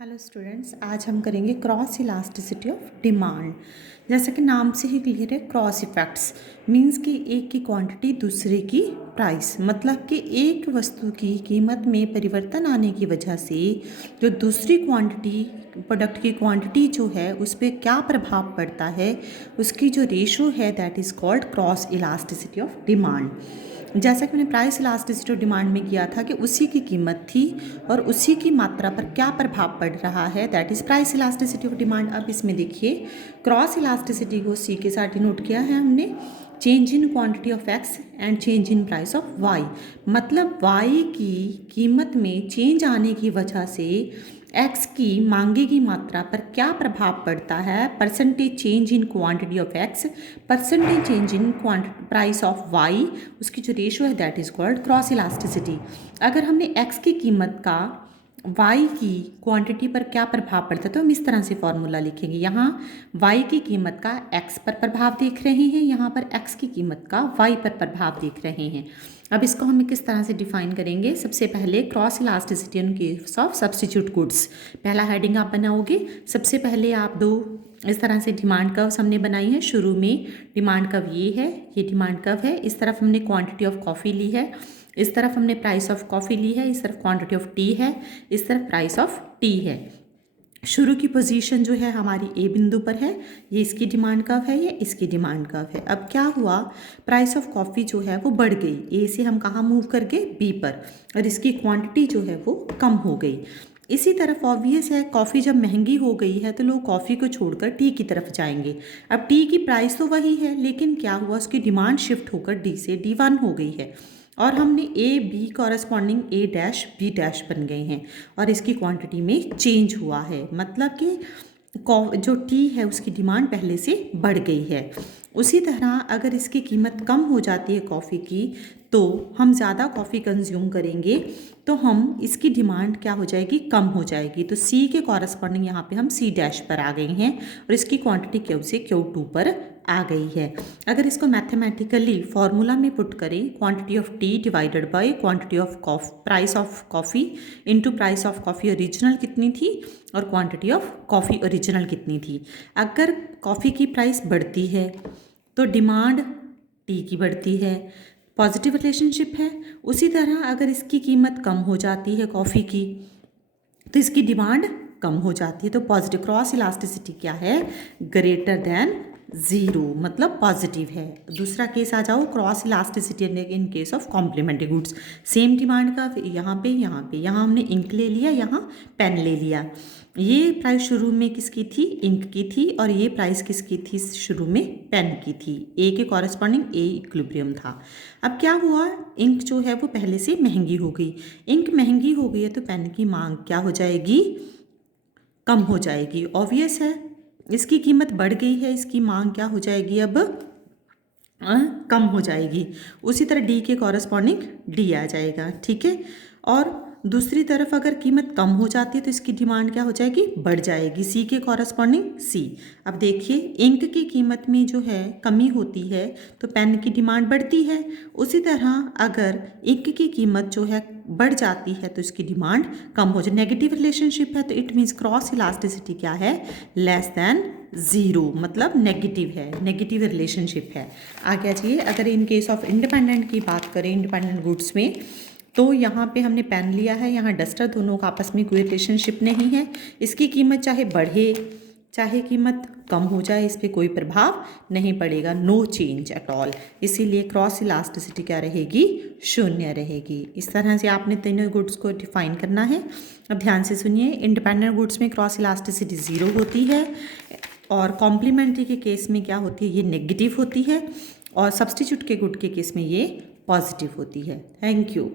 Hello students, आज हम करेंगे क्रॉस इलास्टिसिटी ऑफ डिमांड। जैसा कि नाम से ही क्लियर है, क्रॉस इफेक्ट्स मींस कि एक की क्वांटिटी दूसरे की प्राइस, मतलब कि एक वस्तु की कीमत में परिवर्तन आने की वजह से जो दूसरी क्वांटिटी प्रोडक्ट की क्वांटिटी जो है उस पर क्या प्रभाव पड़ता है, उसकी जो रेशो है that is called cross elasticity of demand. जैसा कि मैंने प्राइस इलास्टिसिटी ऑफ डिमांड में किया था कि उसी की कीमत थी और उसी की मात्रा पर क्या प्रभाव पड़ रहा है, that is price elasticity of demand. अब इसमें देखिए, क्रॉस इलास्टिसिटी को सी के साथ डिनोट किया है हमने, change in quantity of X and change in price of Y. मतलब वाई की कीमत में चेंज आने की वजह से एक्स की मांगे की मात्रा पर क्या प्रभाव पड़ता है, percentage change in quantity of X, percentage change in price of Y, उसकी जो रेशो है that is called cross elasticity. अगर हमने एक्स की कीमत का वाई की क्वांटिटी पर क्या प्रभाव पड़ता है तो हम इस तरह से फॉर्मूला लिखेंगे। यहाँ वाई की कीमत का एक्स पर प्रभाव देख रहे हैं, यहाँ पर एक्स की कीमत का वाई पर प्रभाव देख रहे हैं। अब इसको हम किस तरह से डिफाइन करेंगे, सबसे पहले cross elasticity in case of substitute goods. पहला हेडिंग आप बनाओगे। सबसे पहले आप दो इस तरह से डिमांड कर्व्स हमने बनाई है। शुरू में डिमांड कर्व ये है, ये डिमांड कर्व है। इस तरफ हमने क्वांटिटी ऑफ कॉफ़ी ली है, इस तरफ हमने प्राइस ऑफ कॉफ़ी ली है, इस तरफ क्वांटिटी ऑफ टी है, इस तरफ प्राइस ऑफ टी है। शुरू की पोजीशन जो है हमारी ए बिंदु पर है, ये इसकी डिमांड कर्व है, ये इसकी डिमांड कर्व है। अब क्या हुआ, प्राइस ऑफ कॉफ़ी जो है वो बढ़ गई, ए से हम कहाँ मूव कर गए, बी पर, और इसकी क्वांटिटी जो है वो कम हो गई। इसी तरफ ऑब्वियस है, कॉफ़ी जब महंगी हो गई है तो लोग कॉफ़ी को छोड़कर टी की तरफ जाएंगे। अब टी की प्राइस तो वही है, लेकिन क्या हुआ, उसकी डिमांड शिफ्ट होकर डी से D1 हो गई है और हमने A B corresponding A dash B dash बन गए हैं और इसकी क्वांटिटी में चेंज हुआ है। मतलब कि जो टी है उसकी डिमांड पहले से बढ़ गई है। उसी तरह अगर इसकी कीमत कम हो जाती है कॉफ़ी की, तो हम ज़्यादा कॉफ़ी कंज्यूम करेंगे तो हम इसकी डिमांड क्या हो जाएगी, कम हो जाएगी। तो सी के कॉरस्पॉन्डिंग यहाँ पे हम सी डैश पर आ गए हैं और इसकी क्वांटिटी क्यू से Q2 पर आ गई है। अगर इसको मैथमेटिकली फॉर्मूला में पुट करें, quantity of T divided by quantity of price of coffee into price of coffee original कितनी थी और क्वांटिटी ऑफ कॉफ़ी ओरिजिनल कितनी थी। अगर कॉफ़ी की प्राइस बढ़ती है तो डिमांड टी की बढ़ती है, पॉजिटिव रिलेशनशिप है। उसी तरह अगर इसकी कीमत कम हो जाती है कॉफ़ी की तो इसकी डिमांड कम हो जाती है। तो पॉजिटिव क्रॉस इलास्टिसिटी क्या है, ग्रेटर देन ज़ीरो, मतलब पॉजिटिव है। दूसरा केस आ जाओ, cross elasticity in case of complementary goods. Same demand का यहाँ पे यहाँ हमने इंक ले लिया, यहाँ पेन ले लिया। ये प्राइस शुरू में किसकी थी, इंक की थी, और ये प्राइस किसकी थी, शुरू में पेन की थी। ए के कॉरस्पॉन्डिंग ए इक्विलिब्रियम था। अब क्या हुआ, इंक जो है वो पहले से महंगी हो गई। इंक महंगी हो गई है तो पेन की मांग क्या हो जाएगी, कम हो जाएगी। ऑब्वियस है, इसकी कीमत बढ़ गई है, इसकी मांग क्या हो जाएगी, अब कम हो जाएगी। उसी तरह डी के कॉरस्पॉन्डिंग डी आ जाएगा, ठीक है। और दूसरी तरफ अगर कीमत कम हो जाती है तो इसकी डिमांड क्या हो जाएगी, बढ़ जाएगी, सी के कॉरस्पॉन्डिंग सी। अब देखिए, इंक की कीमत में जो है कमी होती है तो पेन की डिमांड बढ़ती है। उसी तरह अगर इंक की कीमत जो है बढ़ जाती है तो इसकी डिमांड कम हो जाए। नेगेटिव रिलेशनशिप है तो इट मीन्स क्रॉस इलास्टिसिटी क्या है, लेस देन ज़ीरो, मतलब नेगेटिव है, नेगेटिव रिलेशनशिप है। आगे जाइए, अगर इन केस ऑफ इंडिपेंडेंट की बात करें, इंडिपेंडेंट गुड्स में, तो यहाँ पे हमने पेन लिया है, यहाँ डस्टर, दोनों का आपस में कोई रिलेशनशिप नहीं है। इसकी कीमत चाहे बढ़े चाहे कीमत कम हो जाए, इस पर कोई प्रभाव नहीं पड़ेगा, नो चेंज एट ऑल। इसीलिए क्रॉस इलास्टिसिटी क्या रहेगी, शून्य रहेगी। इस तरह से आपने तीनों गुड्स को डिफाइन करना है। अब ध्यान से सुनिए, इंडिपेंडेंट गुड्स में क्रॉस इलास्टिसिटी ज़ीरो होती है और कॉम्प्लीमेंट्री के केस में क्या होती है, ये नेगेटिव होती है, और सब्स्टिट्यूट के गुड के केस में ये पॉजिटिव होती है। Thank you.